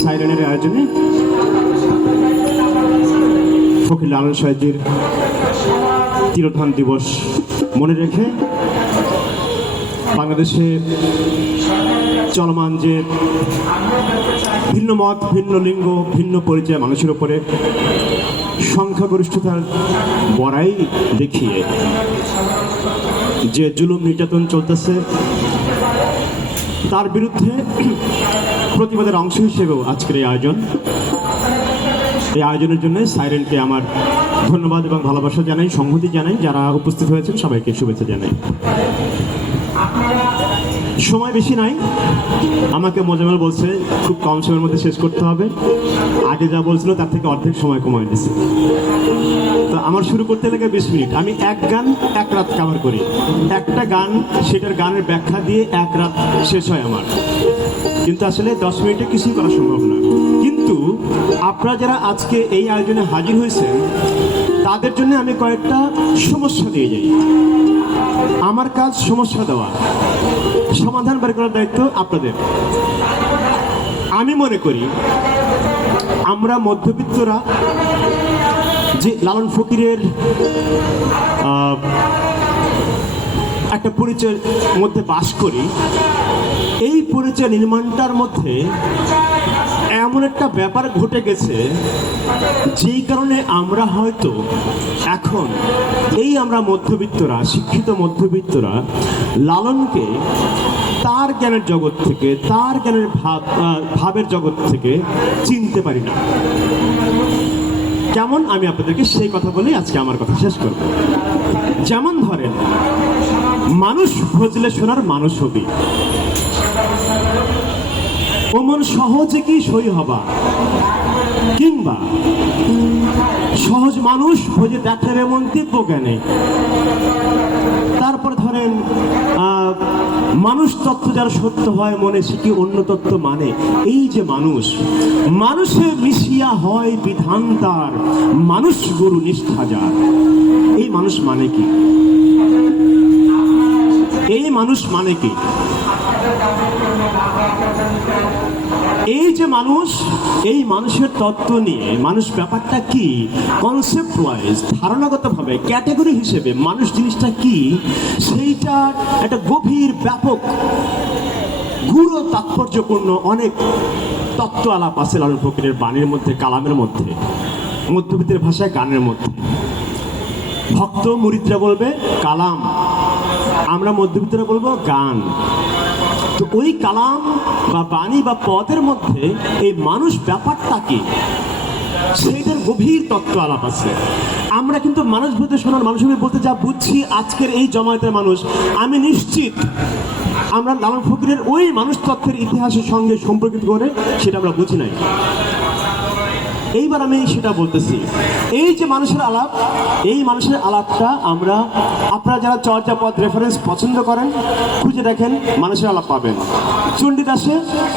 সাইরেনের আয়োজনে ফকির লালন সাহেবের তিরোধান দিবস মনে রেখে বাংলাদেশে চলমান যে ভিন্ন মত, ভিন্ন লিঙ্গ, ভিন্ন পরিচয় মানুষের উপরে সংখ্যাগরিষ্ঠতার বড়াই দেখিয়ে যে জুলুম নির্যাতন চলতেছে তার বিরুদ্ধে প্রতিবাদের অংশ হিসেবেও আজকের এই আয়োজনের জন্য সাইরেনকে আমার ধন্যবাদ এবং ভালোবাসা জানাই, সংহতি জানাই। যারা উপস্থিত হয়েছেন সবাইকে শুভেচ্ছা জানাই। সময় বেশি নাই, আমাকে মোজামেল বলছে খুব কম সময়ের মধ্যে শেষ করতে হবে। আগে যা বলছিল তার থেকে অর্ধেক সময় কমায় দিচ্ছে। তো আমার শুরু করতে লাগে 20 মিনিট। আমি এক গান এক রাত কভার করি, একটা গান সেটার গানের ব্যাখ্যা দিয়ে এক রাত শেষ হয় আমার। কিন্তু আসলে 10 মিনিটে কিছুই করা সম্ভব না। কিন্তু আপনারা যারা আজকে এই আয়োজনে হাজির হয়েছেন তাদের জন্য আমি কয়েকটা সমস্যা দিয়ে যাই। আমার কাজ সমস্যা দেওয়া, সমাধান বের করার দায়িত্ব আপনাদের। আমি মনে করি আমরা মধ্যবিত্তরা যে লালন ফকিরের একটা পরিচয়ের মধ্যে বাস করি, এই পরিচয় নির্মাণটার মধ্যে এমন একটা ব্যাপার ঘটে গেছে যেই কারণে আমরা হয়তো এখন আমরা মধ্যবিত্তরা, শিক্ষিত মধ্যবিত্তরা লালনকে তার জ্ঞানের জগৎ থেকে, তার জ্ঞানের ভাবের জগৎ থেকে চিনতে পারি না। কেমন, আমি আপনাদেরকে সেই কথা বলেই আজকে আমার কথা শেষ করব। যেমন ধরেন, মানুষ ভজলে শোনার মানুষ হবি, ওমন সহজে কি সই হবা, কিংবা সহজ মানুষ ভোজে দেখার এমন দিব্য জ্ঞানে। তারপর ধরেন, মানুষ তত্ত্ব যার সত্য হয় মনে শিখি অন্য তত্ত্ব মানে। এই যে মানুষে মিশিয়া হয় বিধান তার, মানুষ গুরু নিষ্ঠা যার। এই মানুষ মানে কি? এই মানুষ মানে কি? এই যে মানুষ, এই মানুষের তত্ত্ব নিয়ে মানুষ ব্যাপারটা কি, কনসেপ্ট ওয়াইজ, ধারণাগতভাবে, ক্যাটাগরি হিসেবে মানুষ জিনিসটা কি, সেইটা একটা গভীর, ব্যাপক, গূঢ়, তাৎপর্যপূর্ণ অনেক তত্ত্ব আলাপ আছে লালন ফকিরের বাণীর মধ্যে, কালামের মধ্যে, মধ্যবিত্তের ভাষায় গানের মধ্যে। ভক্ত মুরিদরা বলবে কালাম, আমরা মধ্যবিত্তরা বলবো গান। তো ওই কালাম বা বাণী বা পদের মধ্যে এই মানুষ ব্যাপারটা কি, সেইটার গভীর তত্ত্ব আলাপ আছে। আমরা কিন্তু মানুষ বলতে শোনার মানুষ বলতে যা বুঝছি আজকের এই জমায়েতের মানুষ, আমি নিশ্চিত আমরা লালন ফকিরের ওই মানুষ তত্ত্বের ইতিহাসের সঙ্গে সম্পর্কিত করে সেটা আমরা বুঝি নাই। এইবার আমি সেটা বলতেছি, এই যে মানুষের আলাপ, এই মানুষের আলাপটা আমরা, আপনারা যারা চর্যাপদ রেফারেন্স পছন্দ করেন খুঁজে দেখেন, মানুষের আলাপ পাবেন। চণ্ডীদাসে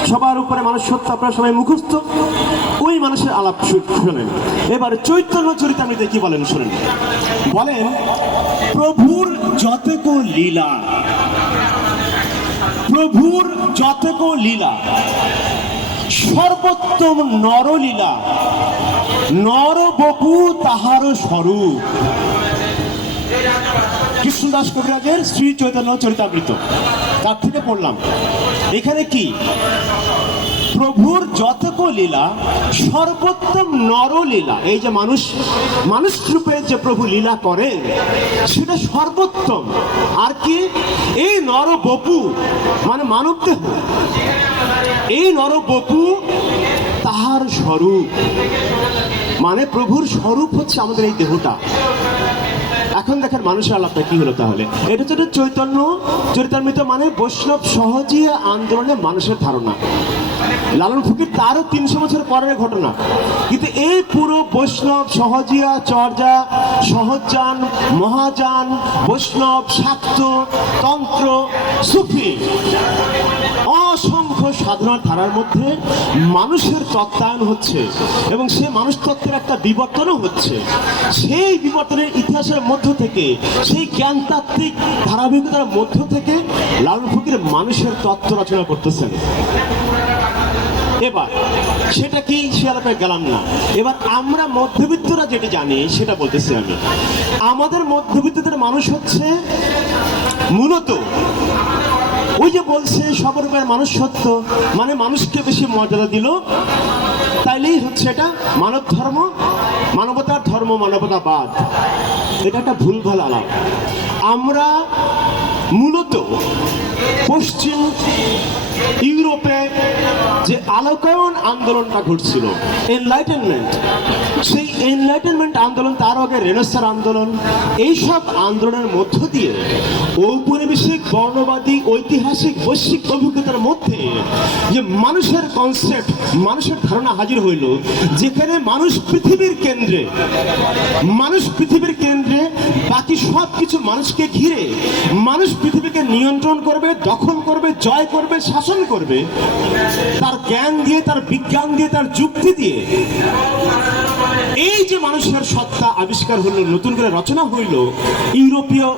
সবার উপরে মানুষ সত্য, আপনারা সবাই মুখস্থ, ওই মানুষের আলাপ শোনেন। এবার চৈতন্য চরিতামৃতে কি বলেন শোনেন। বলেন, প্রভুর যতক লীলা, প্রভুর যতক লীলা, সর্বোত্তম নরলীলা, নরবপু তাহার স্বরূপ। কৃষ্ণদাস কবিরাজের শ্রী চৈতন্য চরিতামৃত, তার থেকে পড়লাম। এখানে কি, প্রভুর যতক লীলা, সর্বোত্তম নরলীলা। এই যে মানুষ রূপে যে প্রভু লীলা করেন সেটা সর্বোত্তম। আর কি, এই নরবপু মানে মানব দেহ, এই নরবপু তাহার স্বরূপ মানে প্রভুর স্বরূপ হচ্ছে আমাদের এই দেহটা। এখন দেখেন মানুষের আলাপটা কি হলো তাহলে। এটা হচ্ছে চৈতন্য চরিতামৃত মানে বৈষ্ণব সহজীয় আন্দোলনে মানুষের ধারণা। লালন ফকির তারও 300 বছর পরের ঘটনা, কিন্তু এই পুরো বৈষ্ণব সহজিয়া চর্যা সহজান মহাযান বৈষ্ণব শাক্ত তন্ত্র সুফি অসংখ্য সাধনার ধারার মধ্যে মানুষের তত্ত্বায়ন হচ্ছে এবং সে মানুষ তত্ত্বের একটা বিবর্তনও হচ্ছে। সেই বিবর্তনের ইতিহাসের মধ্য থেকে, সেই জ্ঞানতাত্ত্বিক ধারাবাহিকতার মধ্য থেকে লালন ফকির মানুষের তত্ত্ব রচনা করতেছেন। এবার সেটা কি সে আলাপে গেলাম না। এবার আমরা মধ্যবিত্তরা যেটা জানি সেটা বলতেছি আমি। আমাদের মধ্যবিত্তদের মানুষ হচ্ছে মূলত ওই যে বলছে সবরূপের মানুষ সত্য, মানে মানুষকে বেশি মর্যাদা দিল তাইলেই হচ্ছে এটা মানব ধর্ম, মানবতার ধর্ম, মানবতাবাদ। এটা একটা ভুলভাল আলাপ। আমরা মূলত পশ্চিম ইউরোপে যে আলোকায়ন আন্দোলনটা ঘটছিল, এনলাইটেনমেন্ট, সেই এনলাইটেনমেন্ট আন্দোলন, তার আগে রেনেসাঁ আন্দোলন, এইসব আন্দোলনের মধ্য দিয়ে ঔপনিবেশিক বর্ণবাদী ঐতিহাসিক বৈশ্বিক অভিজ্ঞতার মধ্যে যে মানুষের কনসেপ্ট, মানুষের ধারণা হাজির হইল, যেখানে মানুষ পৃথিবীর কেন্দ্রে, মানুষ পৃথিবীর কেন্দ্রে, বাকি সব কিছু মানুষকে ঘিরে, মানুষ পৃথিবীকে নিয়ন্ত্রণ করবে, দখল করবে, জয় করবে, শাসন করবে, তার জ্ঞান দিয়ে, তার বিজ্ঞান দিয়ে, তার যুক্তি দিয়ে। এই যে মানুষের সত্তা আবিষ্কার হলো, নতুন করে রচনা হইল ইউরোপীয়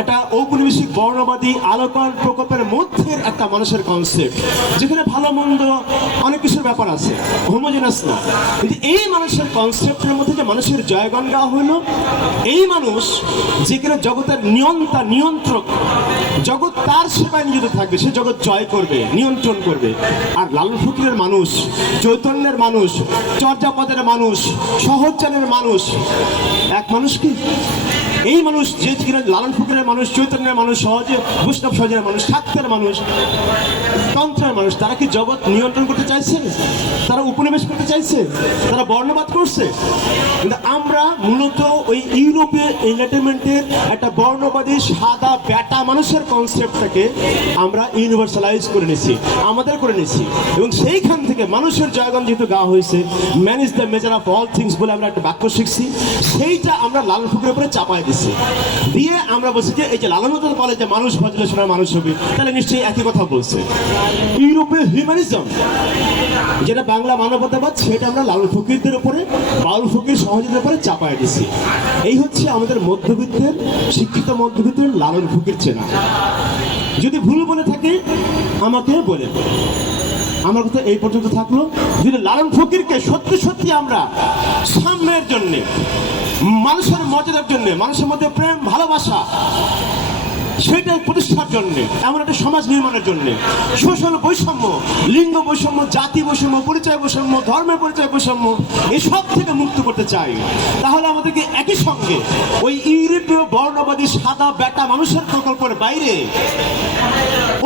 একটা ঔপনিবেশিক বর্ণবাদী আলোকন প্রকল্পের মধ্যে একটা মানুষের কনসেপ্ট, যেখানে ভালো মন্দ অনেক কিছুর ব্যাপার আছে, হোমোজেনাস না। কিন্তু এই মানুষের কনসেপ্টের মধ্যে যে মানুষের জয়গান গাওয়া হইল, এই মানুষ যেখানে জগতের নিয়ন্তা নিয়ন্ত্রক, জগৎ তার সেবায় নিয়োজিত থাকবে, সে জগৎ জয় করবে, নিয়ন্ত্রণ করবে। আর লালন ফকিরের মানুষ, চৈতন্যের মানুষ, চর্যাপদের মানুষ, সহজানের মানুষ এক মানুষ কি? এই মানুষ যে কিনা লালন ফকিরের মানুষ, চৈতন্যের মানুষ, সহজে বৈষ্ণব সহজের মানুষ, শাক্তের মানুষ, তন্ত্রের মানুষ, তারা কি জগৎ নিয়ন্ত্রণ করতে চাইছে? তারা উপনিবেশ করতে চাইছে? তারা বর্ণবাদ করছে? কিন্তু আমরা মূলত ওই ইউরোপীয় এন্টারটেনমেন্টের একটা বর্ণবাদী সাদা ব্যাটা মানুষের কনসেপ্টটাকে আমরা ইউনিভার্সালাইজ করে নিয়েছি, আমাদের করে নিয়েছি। এবং সেইখান থেকে মানুষের জয়গান যেহেতু গাওয়া হয়েছে, man is the measure of all things বলে আমরা একটা বাক্য শিখছি, সেইটা আমরা লালন ফকিরের উপরে চাপাই দিচ্ছি। দিয়ে আমরা বলছি যে এই যে লালন বলে যে মানুষ ভজলে শোনা মানুষ হবে, তাহলে নিশ্চয়ই একই কথা বলছে। ইউরোপীয় হিউম্যানিজম যেটা বাংলা মানবতাবাদ, সেটা আমরা লালন ফকিরদের উপরে, বাউল ফকির সহজের উপরে চাপাই দিচ্ছি। এই হচ্ছে আমাদের মধ্যবিত্তের, শিক্ষিত মধ্যবিত্তের লালন ফকির চেনা। যদি ভুল বলে থাকে আমাকে বলে। আমার কথা এই পর্যন্ত থাকলো। যদি লালন ফকিরকে সত্যি সত্যি আমরা সাম্যের জন্যে, মানুষের মর্যাদার জন্য, মানুষের মধ্যে প্রেম ভালোবাসা সেটাই প্রতিষ্ঠার জন্য, এমন একটা সমাজ নির্মাণের জন্য, শোষণ বৈষম্য, লিঙ্গ বৈষম্য, জাতি বৈষম্য, পরিচয় বৈষম্য, ধর্মের পরিচয় বৈষম্য, এসব থেকে মুক্ত করতে চাই, তাহলে আমাদেরকে একই সঙ্গে ওই ইউরোপীয় বর্ণবাদী সাদা ব্যাটা মানুষের প্রকল্পের বাইরে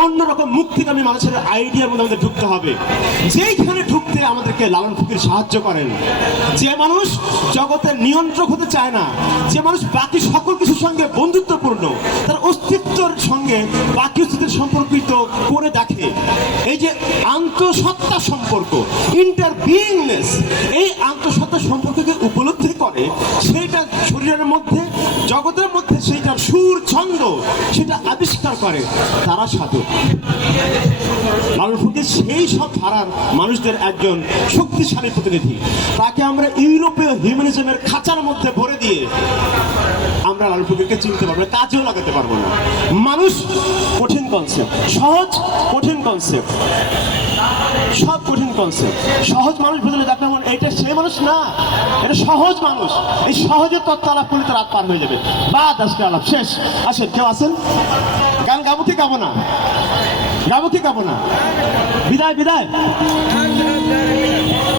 অন্যরকম মুক্তিকামী মানুষের আইডিয়ার মধ্যে আমাদের ঢুকতে হবে। যেইখানে ঢুকতে আমাদেরকে লালন ফকির সাহায্য করেন। যে মানুষ জগতের নিয়ন্ত্রক হতে চায় না, যে মানুষ বাকি সকল কিছুর সঙ্গে বন্ধুত্বপূর্ণ, তার অস্তিত্বের সঙ্গে বাকি অস্তিত্বের সম্পর্কিত করে দেখে, এই যে আন্তঃসত্তা সম্পর্ক, ইন্টার বিইংনেস, এই আন্তঃসত্তা সম্পর্ককে উপলব্ধি করে, সেইটা শরীরের মধ্যে, জগতের মধ্যে সেইটার সুর ছন্দ সেটা আবিষ্কার করে, তারা সাধক। লালন ফকির সেই সব ধারার মানুষদের একজন শক্তিশালী প্রতিনিধি। তাকে আমরা ইউরোপীয় হিউম্যানিজমের খাঁচার মধ্যে ভরে দিয়ে আমরা লালন ফকিরকে চিনতে পারবো না, কাজেও লাগাতে পারবো না। মানুষ কঠিন কনসেপ্ট, সহজ কঠিন কনসেপ্ট, সব কঠিন কনসেপ্ট। সহজ মানুষ বদলে দেখলাম এটা সেই মানুষ না, এটা সহজ মানুষ। এই সহজে তত্ত্ব আলাপ করলে তো রাত পার হয়ে যাবে। বাদ, আজকে আলাপ শেষ। আসেন, কেউ আসেন? গান গাবো কি গাবো না? গাবো কি গাবো না? বিদায় বিদায়।